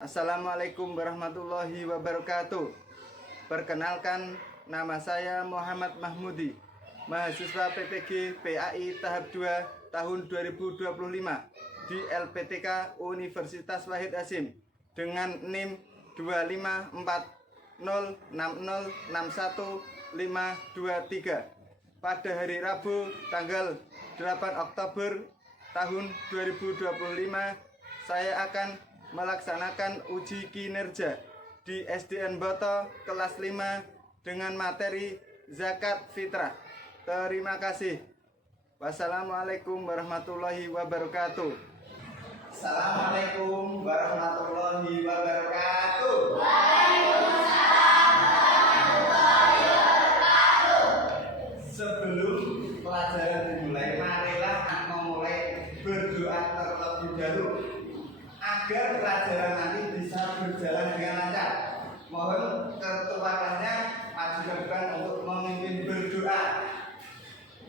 Assalamualaikum warahmatullahi wabarakatuh. Perkenalkan, nama saya Muhammad Mahmudi, mahasiswa PPG PAI tahap 2 tahun 2025 di LPTK Universitas Wahid Hasyim dengan NIM 25406061523 pada hari Rabu tanggal 8 Oktober tahun 2025. Saya akan melaksanakan uji kinerja di SDN Boto kelas 5 dengan materi zakat fitrah. Terima kasih. Wassalamualaikum warahmatullahi wabarakatuh. Assalamualaikum warahmatullahi wabarakatuh. Waalaikumsalam warahmatullahi wabarakatuh. Sebelum pelajaran dimulai, marilah memulai berdoa terlebih dahulu agar pelajaran nanti bisa berjalan dengan lancar. Mohon ketuaannya maju ke depan untuk memimpin berdoa.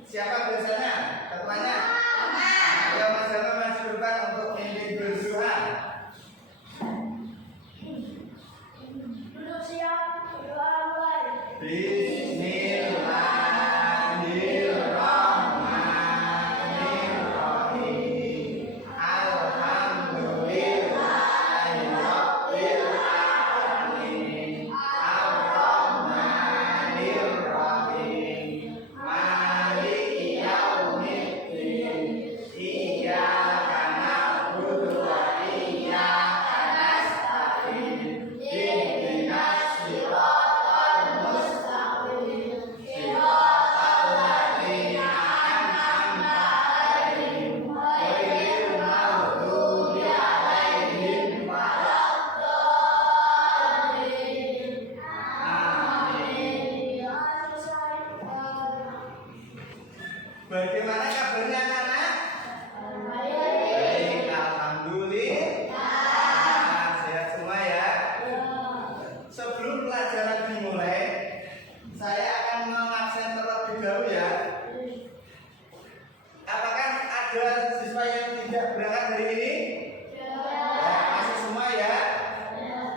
Siapa biasanya? Ketuanya? Ayo Mas Jano maju ke depan untuk memimpin berdoa. Duduk siap, berdoa mulai. Bagaimana kabarnya anak-anak? Baik, alhamdulillah. Sehat semua ya. Sebelum pelajaran dimulai, saya akan mengabsen terlebih dahulu ya. Apakah ada siswa yang tidak berangkat hari ini? Ya, masih semua ya.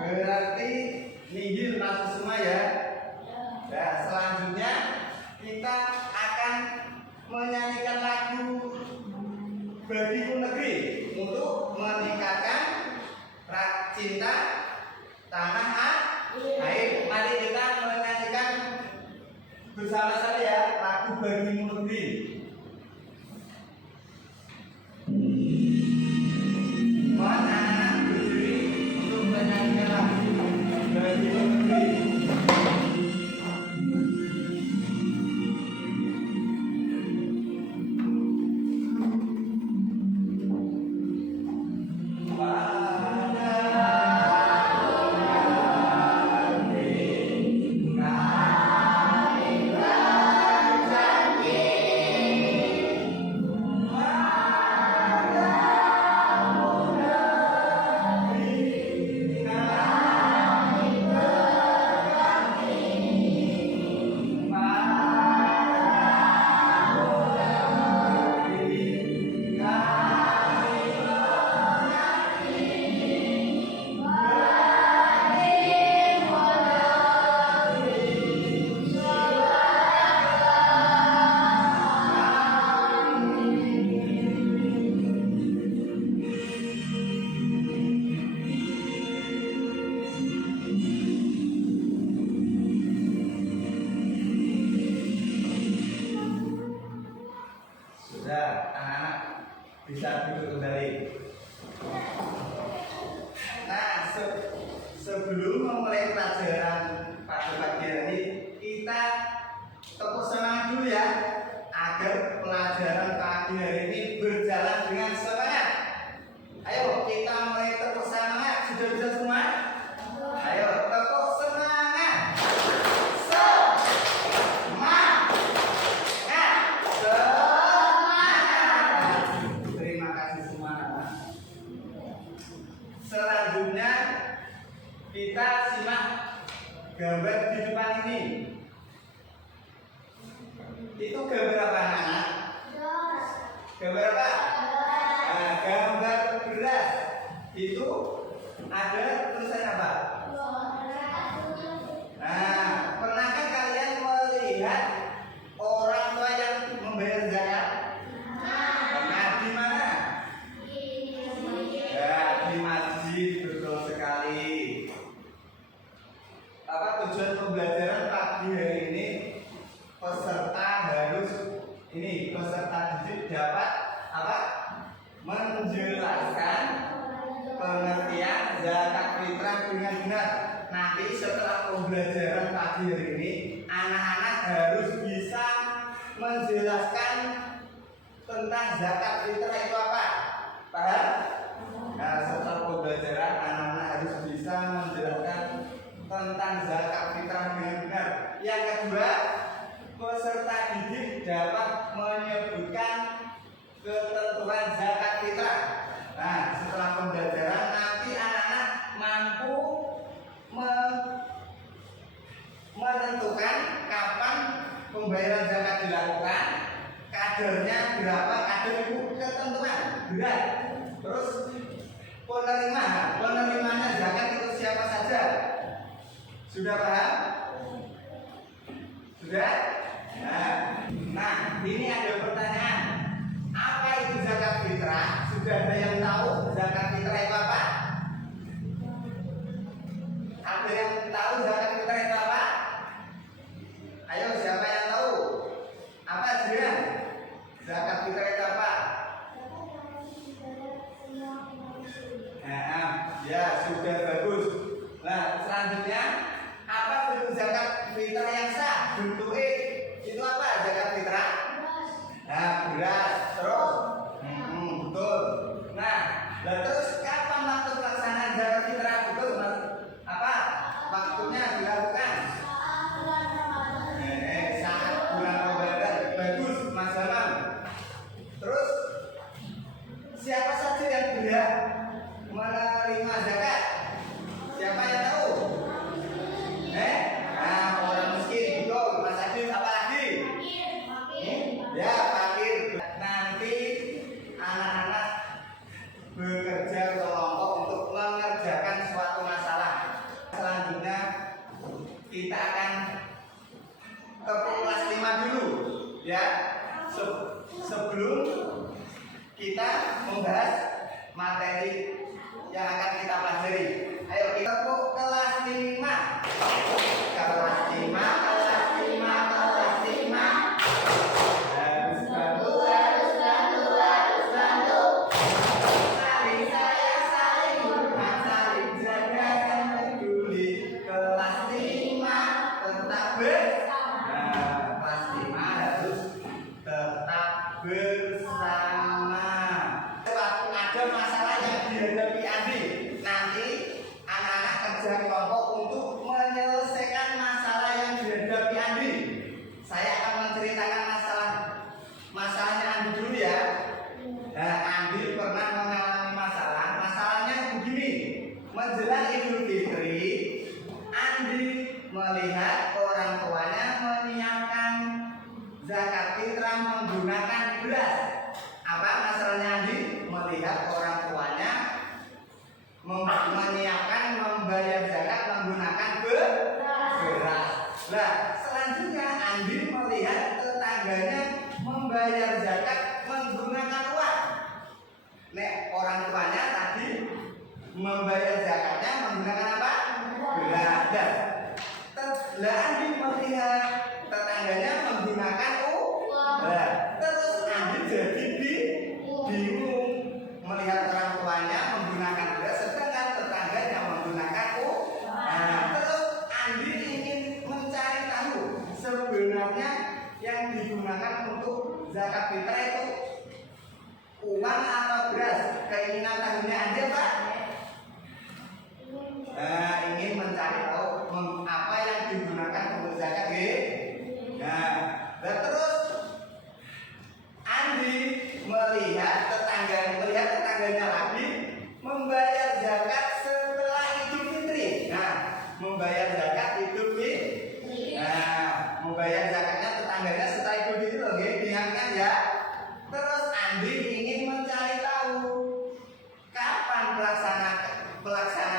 Berarti nihil masih semua ya. Nah, selanjutnya kita akan menyanyikan lagu Bagiku Negeri untuk meningkatkan cinta tanah air. Mari kita menyanyikan bersama-sama ya lagu Bagimu Negeri. Mohon anak-anak berdiri untuk menyanyikan lagu Bagimu Negeri. Sudah, anak-anak bisa duduk kembali. Nah, sebelum memulai pelajaran pada pagi hari, kita tepuk semangat dulu ya, agar pelajaran pagi hari ini berjalan dengan semangat. Ayo, kita mulai tepuk semangat. Sudah bisa semua? Ayo, tepuk semangat. Terima kasih semua anak-anak. Selanjutnya kita simak gambar di depan ini. Itu gambar apa anak-anak? Gambar apa? Nah, gambar beras. Itu Ada tulisannya apa? Nah, pernahkah kalian melihat orang tua yang membayar zakat? Pernah di mana? Ya, di masjid, betul sekali. Apa tujuan pembelajaran pagi hari ini? Peserta didik dapat apa? Menjelaskan pengertian zakat fitrah dengan benar. Nanti setelah pembelajaran pagi hari ini, anak-anak harus bisa menjelaskan tentang zakat fitrah itu apa. Paham? Nah, setelah pembelajaran anak-anak harus bisa menjelaskan tentang zakat fitrah dengan benar. Yang kedua, peserta didik dapat menyebutkan ketentuan zakat fitrah. Nah, setelah pembelajaran nanti anak-anak mampu menentukan kapan pembayaran zakat dilakukan, kadarnya berapa, kadar itu ketentuan berat. Terus penerimanya zakat itu siapa saja? Sudah paham? Sudah? Nah, ini ada pertanyaan. Apa itu zakat fitrah? Sudah ada yang tahu zakat fitrah itu apa? Ada yang tahu zakat fitrah itu apa? Ayo, siapa yang tahu? Apa aja? Zakat fitrah itu apa? Ya, sudah bagus. Nah, selanjutnya apa bentuk zakat fitrah yang sah? Bentuk itu apa zakat fitrah? Nah, beras. Terus betul. Nah, terus kapan waktu pelaksanaan zakat fitrah? Betul, Mas. Apa waktunya dilakukan? Saat bulan Ramadan. Bagus, Mas Hamam. Terus siapa saja yang berhak menerima zakat? Siapa yang tahu? Orang miskin, betul. Mas Adil, apa lagi? Ya, fakir. Nanti anak-anak bekerja kelompok untuk mengerjakan suatu masalah. Selanjutnya kita akan ke kelas 5 dulu, ya. Sebelum kita membahas materi yang akan kita pelajari. Ayo kita ke kelas 5. Kelas 5. Saling sayang, saling hormat, saling jaga dan peduli. Kelas 5 tetap kelas 5 harus tetap bersama. Waktu ada masalah yang dihadapi Andi, nanti anak-anak kerja kelompok untuk menyelesaikan masalah yang dihadapi Andi. Saya akan menceritakan masalahnya Andi dulu ya. Nah, Andi pernah mengalami masalahnya begini. Menjelang Idul Fitri, Andi melihat orang tuanya menyiapkan zakat fitrah menggunakan beras. Apa masalahnya Andi? Melihat orang tuanya menyiapkan membayar zakat menggunakan beras. Nah, selanjutnya Andi melihat tetangganya membayar zakat menggunakan uang. Orang tuanya tadi membayar zakatnya menggunakan apa? Beras. Lah Andi melihat tetangganya menggunakan uang. Terus Andi jadi bingung melihat orang tuanya menggunakan beras sedangkan tetangganya menggunakan uang. Terus Andi ingin mencari tahu sebenarnya yang digunakan untuk zakat fitrah itu uang atau beras. Keinginan tahunya Andi apa? Ingin mencari tahu apa yang digunakan untuk zakat. Terus Andi melihat tetangganya lagi membayar zakat setelah Idul Fitri. Membayar zakat Idul Fitri. Membayar zakatnya tetangganya setelah Idul Fitri loh, diingatkan ya. Terus Andi ingin mencari tahu kapan pelaksanaan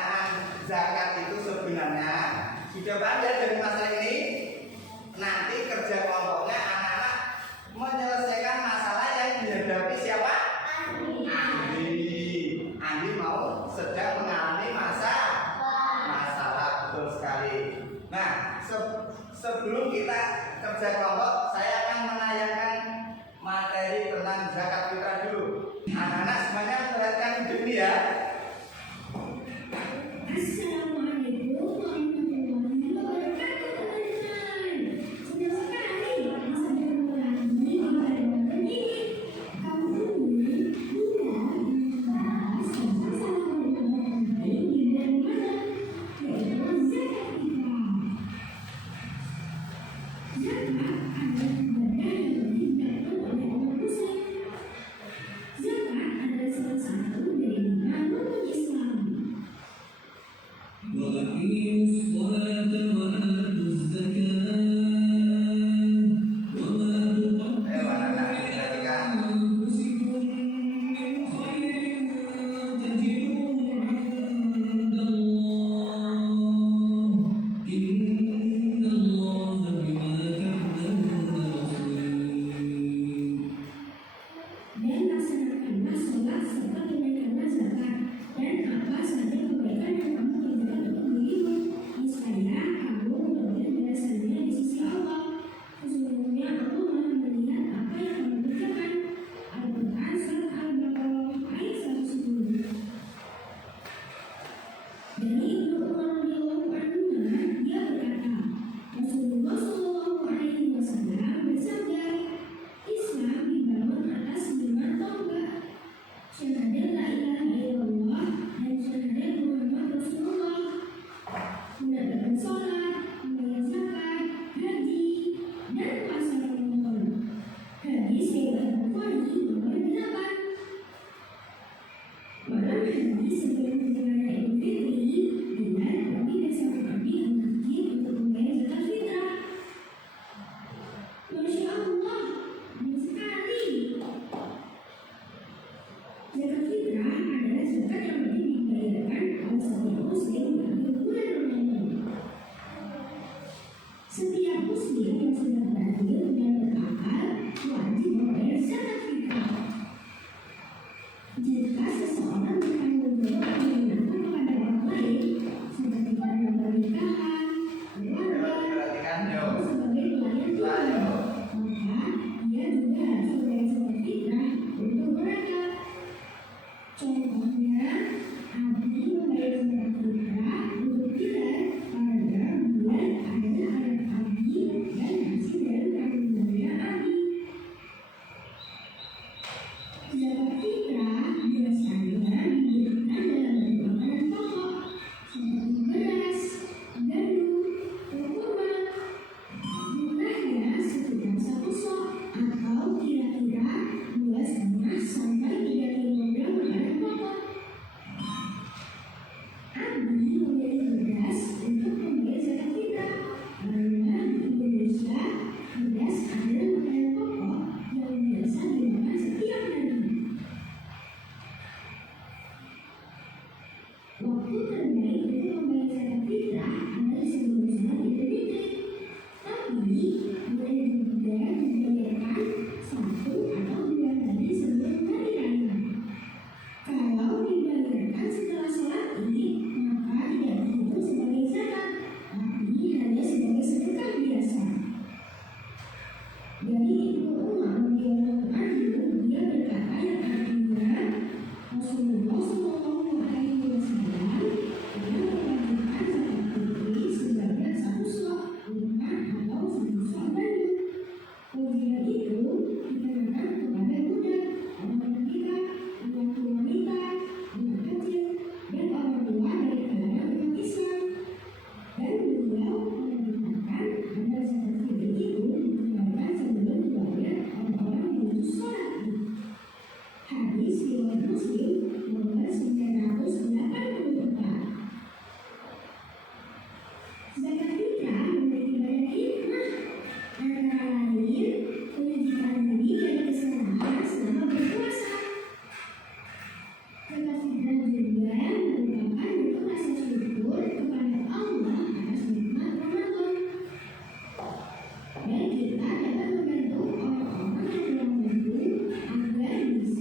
bagi siapa? Andi mau sedang mengalami masalah, betul sekali. Nah, sebelum kita kerja kelompok, saya akan menayangkan materi tentang zakat fitrah dulu. Anak-anak semuanya perhatikan hidup ini ya. Assalamualaikum warahmatullahi wabarakatuh, teman-teman. Senang sekali bisa bertemu lagi pada malam ini. Kali ini kita membahas tentang salah satu yang penting di bulan Ramadan, yaitu zakat fitrah. Zakat adalah ibadah yang ditegakkan oleh umat Muslim. Zakat adalah salah satu dari 5 rukun Islam. وأقيموا الصلاة وآتوا الزكاة وما تقدموا Ayo anak-anak perhatikan. لأنفسكم من خير تجدوه عند الله إن الله بما تعملون بصير. Dan laksanakanlah sholat serta tunaikanlah zakat dan apa saja kebaikan yang kamu kerjakan untuk dirimu, niscaya kamu memperoleh balasannya di sisi Allah. Sesungguhnya Allah Maha melihat apa yang kamu kerjakan. Al-Quran surat Al-Baqarah ayat 110. Dari Ibnu Umar radhiyallahu anhu, dia berkata, Rasulullah Shallallahu Alaihi Wasallam bersabda, Islam dibangun atas 5 tonggak: syahadat la ilaha illallah dan syahadat Muhammad Rasulullah, menegakkan sholat, membayar zakat, haji, dan puasa Ramadan. Hadis riwayat Bukhari nomor 8. Malam hari sebelum hari raya Idul Fitri, dengan kami bersama kami ke masjid untuk membayar zakat fitrah. Masya Allah, bagus sekali. Zakat fitrah adalah zakat yang wajib dibayarkan oleh setiap muslim di akhir bulan Ramadan. Setiap muslim yang sudah berakhir dan berakal wajib membayar zakat fitrah. Jika seseorang bertanggung jawab mengingatkan kepada orang lain, seperti karena pernikahan, keluarga, Perhatikan yo. atau sebagai pelayan Tuhan, maka dia juga harus membayar zakat fitrah untuk mereka. Contohnya, Abi membayar zakat fitrah untuk kita karena bulan adalah anak Abi dan hasil dari tanggungannya Abi. Zakat fitrah biasanya diberikan dalam bentuk makanan pokok seperti beras, gandum, kurma. Jumlahnya sekitar 1 sok atau kira-kira 2,5 sampai 3 kilogram makanan pokok. Abi memilih beras untuk membayar zakat fitrah karena di Indonesia beras adalah makanan pokok yang biasa dimakan setiap hari. Waktu terbaik untuk membayar zakat fitrah adalah sebelum sholat Idul Fitri. Tapi boleh juga dibayarkan 1 atau 2 hari sebelum hari raya. Kalau dibayarkan setelah sholat Id, maka tidak dihitung sebagai zakat, tapi hanya sebagai sedekah biasa. Dari Ibnu Umar radhiyallahu anhu, dia berkata yang artinya Rasulullah Shallallahu Alaihi Wasallam telah mewajibkan zakat fitri sebanyak 1 sok kurma atau 1 sok gandum. Kewajiban itu dikenakan kepada budak, orang merdeka, laki wanita, anak kecil, dan orang tua dari kalangan umat Islam. Dan beliau menyebutkan agar zakat fitri itu dibayarkan sebelum dibayar orang-orang yang butuh sholat Id. Hadis riwayat Muslim nomor 984. Zakat fitrah memiliki banyak hikmah, antara lain menyucikan diri dari kesalahan selama berpuasa. Zakat fitrah juga merupakan bentuk rasa syukur kepada Allah atas nikmat Ramadan. Dan kita dapat membantu orang-orang yang telah membantu agar bisa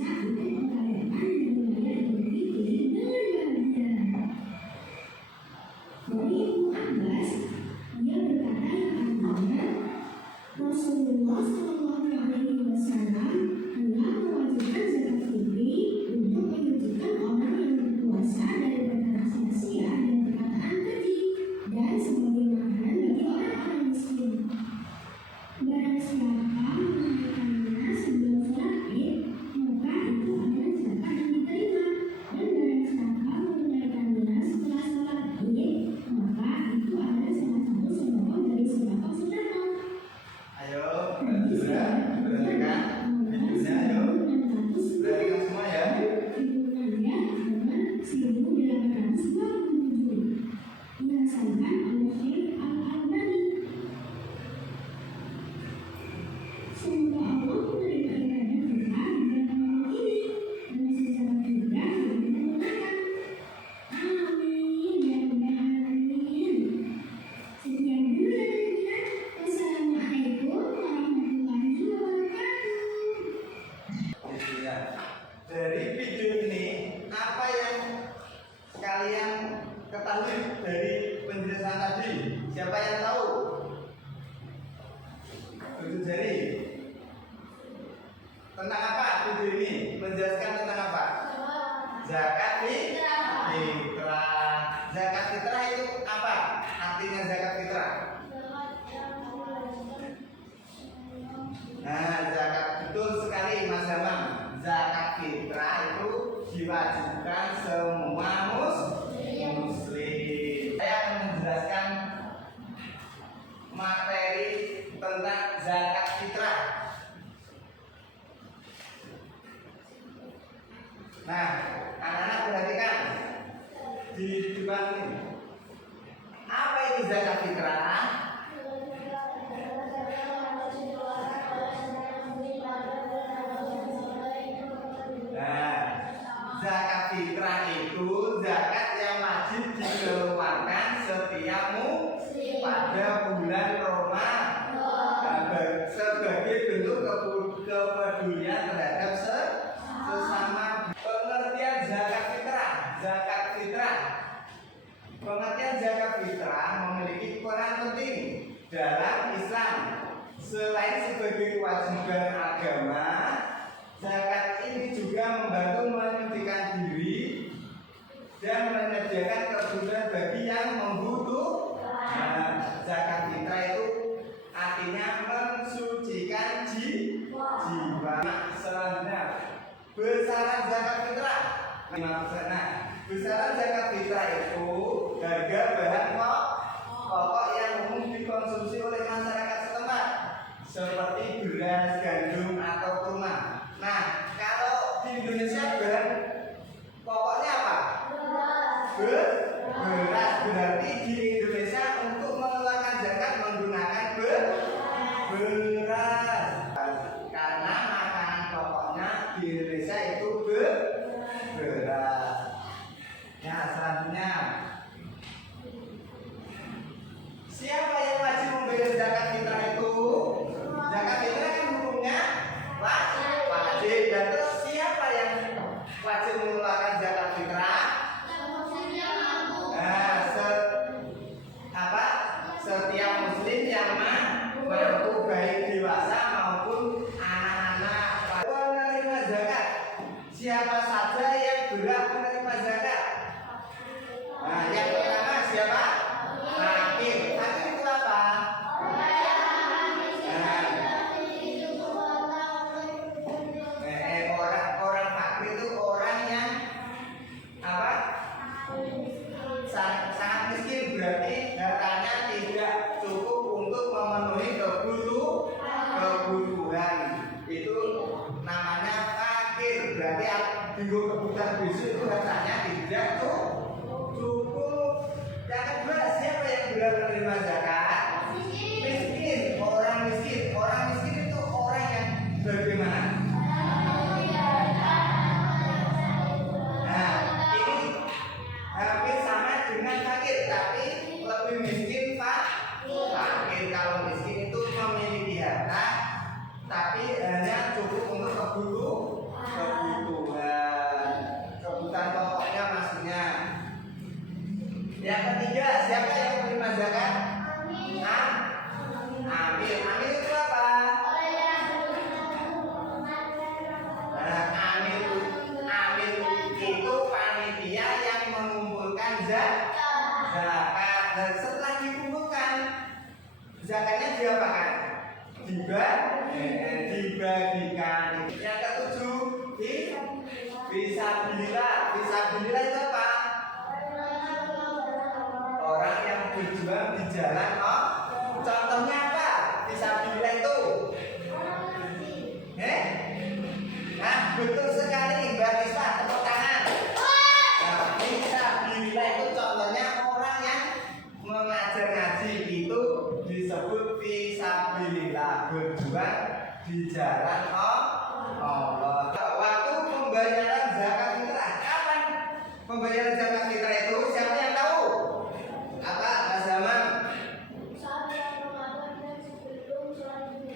dari video ini apa yang kalian ketahui dari penjelasan tadi? Siapa yang tahu? Tunjuk jari. Tentang apa video ini? Menjelaskan tentang apa? Zakat fitrah. Zakat fitrah itu apa? Artinya zakat fitrah. Nah, zakat betul sekali Mas Hamam. Zakat fitrah itu diwajibkan semua muslim. Saya akan menjelaskan materi tentang zakat fitrah. Nah, anak-anak perhatikan di depan ini. Apa itu zakat fitrah? Nah, zakat fitrah itu zakat yang wajib dikeluarkan setiap musim pada bulan Ramadan sebagai bentuk kepedulian terhadap sesama. Pengertian zakat fitrah. Zakat fitrah. Pengertian zakat fitrah memiliki peran penting dalam Islam. Selain sebagai kewajiban agama, zakat ini juga membantu menyucikan diri dan menyediakan kebutuhan bagi yang membutuhkan. Zakat fitrah itu artinya mensucikan jiwa. Selanjutnya, besaran zakat fitrah 5%. Nah, besaran zakat fitrah itu harga bahan pokok yang umum dikonsumsi oleh masyarakat setempat, seperti beras, gandum, atau kurma. Nah, kalau di Indonesia bahan pokoknya apa? Beras. Berarti di Indonesia untuk mengeluarkan zakat menggunakan beras. Karena makanan pokoknya di Indonesia itu beras. Ya, selanjutnya, siapa yang wajib membayar zakat fitrah itu? Zakat fitrah kan hukumnya wajib. Dan terus siapa yang wajib mengeluarkan zakat fitrah? Nah, setiap muslim yang mampu, baik dewasa maupun anak-anak. Penerima zakat, siapa saja yang berhak menerima zakat? Nah, yang pertama siapa? Fakir. Fakir itu apa? Orang fakir itu orang yang apa? Sangat miskin, berarti hartanya tidak cukup untuk memenuhi kebutuhan. Itu namanya fakir. Berarti minggu kebutuhan besok itu hartanya tidak cukup. Yang kedua, siapa yang berhak menerima zakat? Miskin. Orang miskin. Orang miskin itu orang yang bagaimana? Nah, ini hampir sama dengan fakir, tapi lebih miskin fakir. Kalau miskin itu memiliki harta, tapi hanya cukup untuk kebutuhan pokoknya maksudnya. Yang ketiga, siapa yang menerima zakat? Amil. Amil itu apa? Nah, amil itu panitia yang mengumpulkan zakat. Dan setelah dikumpulkan, zakatnya diapakan? Dibagikan. Yang ketujuh, fisabilillah. Fisabilillah itu apa? Orang yang berjuang di jalan contohnya apa? Fisabilillah itu nah, betul sekali Mbak Tispa, tepuk tangan. Nah, fisabilillah itu contohnya orang yang mengajar ngaji, itu disebut fisabilillah, berjuang di jalan Allah. Waktu pembayaran zakat fitrah, kapan pembayaran zakat fitrah itu? Siapa yang tahu? Apa, Mas Zaman?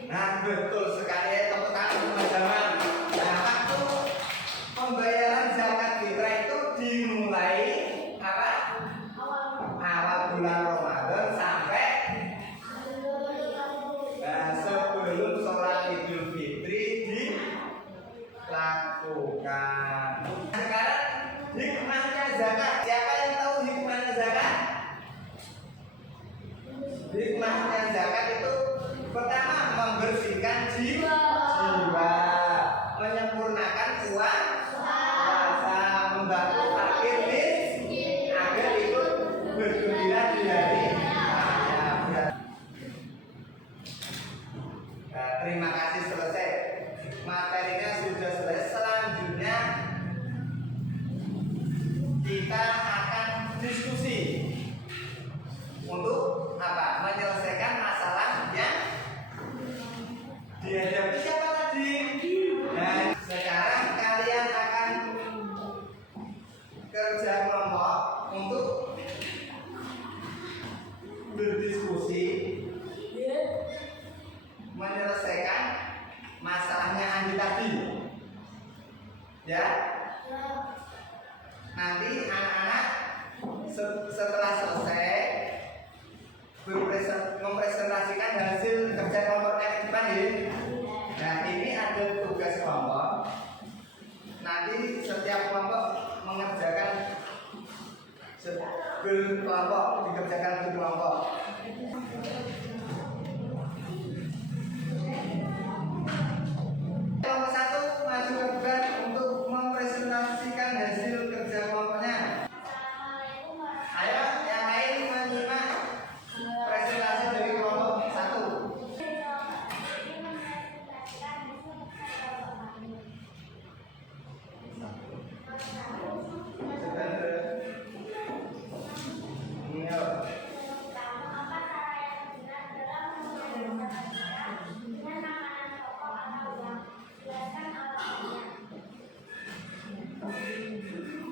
Nah, betul sekali, tepuk tangan Mas Zaman. Nah, waktu pembayaran zakat fitrah itu dimulai apa? Awal bulan Ramadan sampai sebelum sholat Idul Fitri dilakukan. Sekarang hikmahnya zakat. Siapa yang tahu hikmahnya zakat? Hikmahnya zakat itu pertama membersihkan jiwa, menyempurnakan puasa, membantu fakir miskin agar ikut bergembira di hari raya. Nah, terima kasih, selesai. Materinya sudah selesai. Selanjutnya kita akan diskusi untuk apa? Menyelesaikan masalah yang dihadapi siapa tadi? Nah, sekarang kalian akan kerja kelompok untuk berdiskusi menyelesaikan masalahnya Andi tadi. Ya. Nanti anak-anak setelah selesai mempresentasikan hasil kerja kelompoknya ke depan ya. Nah, ini ada tugas kelompok. Nanti setiap kelompok mengerjakan berkelompok, dikerjakan berkelompok. Kelompok 1 maju ke depan untuk mempresentasikan hasil kerja kelompoknya. Ayo, yang lain menyimak presentasi dari kelompok 1.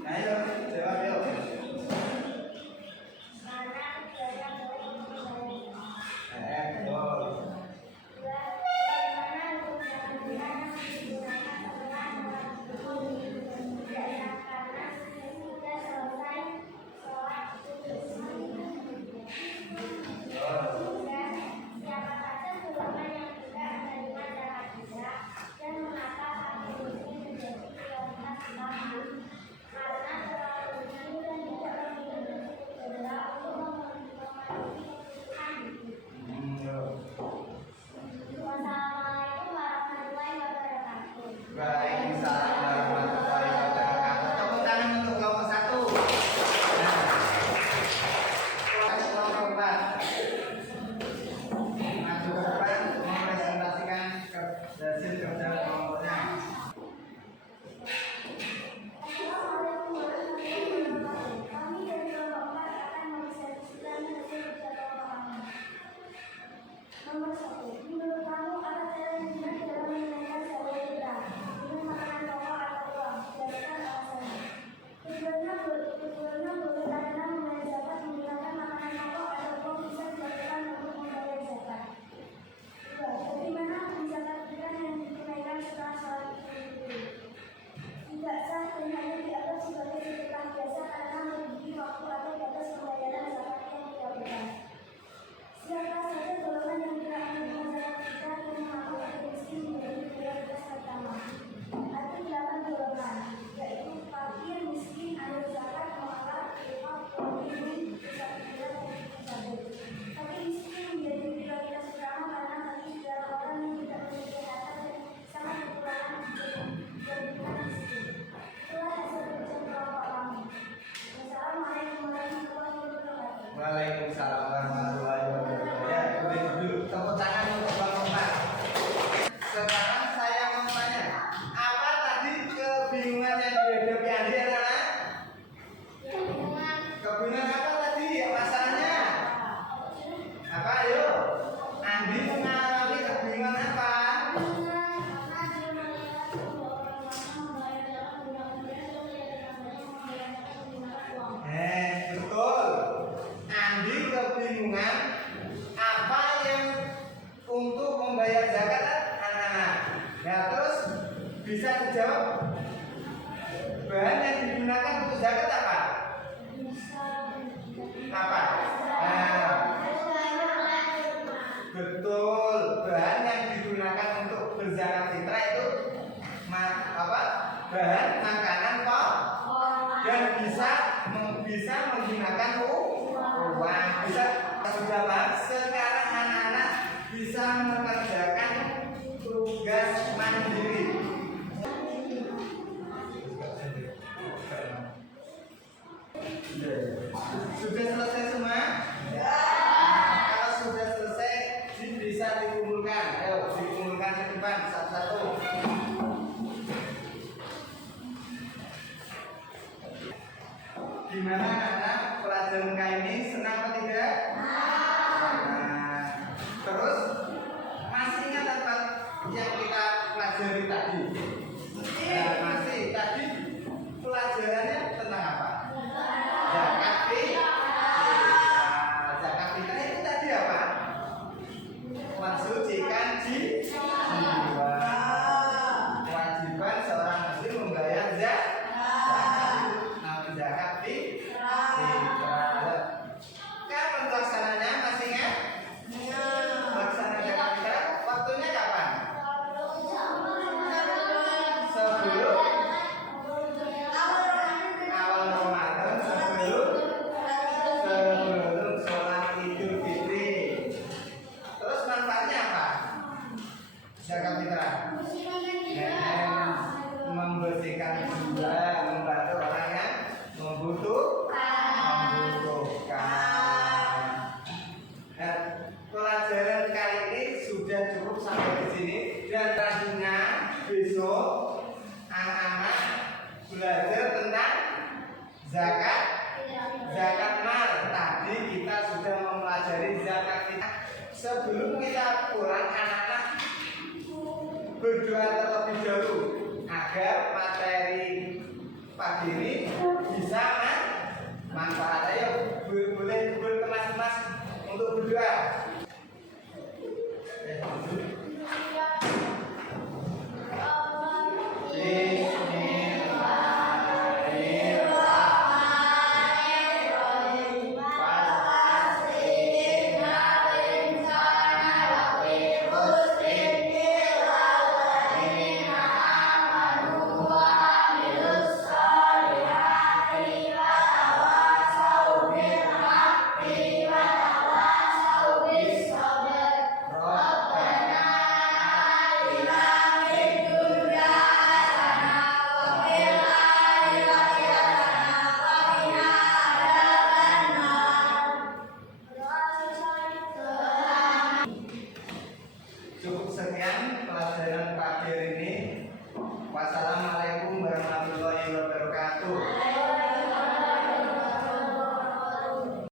Ayo, jawab yuk. Betul. Waalaikumsalam warahmatullahi wabarakatuh. Tepuk tangan untuk kelompok 1. Nah, kelompok 4 maju ke depan mempresentasikan hasil kerja kelompoknya. Nomor 1, menurut kamu apa cara yang benar dalam menunaikan zakat fitrah? Dengan makanan pokok atau uang? Jelaskan alasannya. Keduanya boleh karena membayar zakat menggunakan makanan pokok atau uang bisa dilakukan untuk membayar zakat. 2. Bagaimana zakat fitrah yang ditunaikan setelah sholat Idul Fitri? Tidak sah dan hanya dianggap sebagai sedekah biasa karena melebihi waktu atau batas pembayaran zakat yang tidak bebas. Siapa saja golongan yang tidak menerima zakat fitrah dan mengaku fakir miskin menjadi prioritas pertama. Ada 8 golongan, yaitu fakir miskin, ahli zakat, mualaf, infak, pemimpin, pusat hiburan, dan pejabat. Fakir miskin menjadi prioritas utama karena bagi segala orang yang tidak memiliki harta dan sangat kekurangan dijadikan miskin. Itulah hasil kerja kelompok kami. Wassalamualaikum warahmatullahi wabarakatuh. Waalaikumsalam warahmatullahi wabarakatuh. Ya, dulu tepuk tangan untuk kelompok 4. Sekarang saya mau tanya, apa tadi kebingungan yang dihadapi Andi anak-anak? Kebingungan apa tadi masalahnya? Apa ayo? Andi mengalami kebingungan apa? Betul. Andi kebingungan apa yang untuk membayar zakat anak-anak. Nah, terus bisa dijawab zakat apa? Apa? Nah, betul. Bahan yang digunakan untuk berzakat fitrah itu apa? Bahan makanan pokok dan bisa menggunakan uang. Bisa sudah paham? Sekarang anak-anak bisa mengerjakan tugas mandiri. Sudah selesai semua? Ya. Kalau sudah selesai, bisa dikumpulkan. Ayo, dikumpulkan ke depan satu-satu. Gimana anak-anak pelajaran kali ini senang atau tidak? Nah, terus masih ingat apa yang kita pelajari tadi? Nah, masih tadi pelajarannya tentang apa? Zakat fitrah. Zakat fitrah itu tadi apa? Mensucikan jiwa. Kewajiban seorang muslim membayar zakat. Zakat fitrah. Kan pelaksananya masih ingat? Pelaksanaan zakat fitrah waktunya kapan? Sebelum awal Ramadan, sebelum sholat Idul Fitri. Terus manfaatnya apa? Zakat fitrah membersihkan jiwa, membantu orang yang membutuhkan. Nah, pelajaran kali ini sudah cukup sampai di sini dan selanjutnya besok anak-anak belajar tentang zakat mal. Tadi kita sudah mempelajari zakat fitrah. Sebelum kita pulang, anak-anak berdoa terlebih dahulu agar materi pagi ini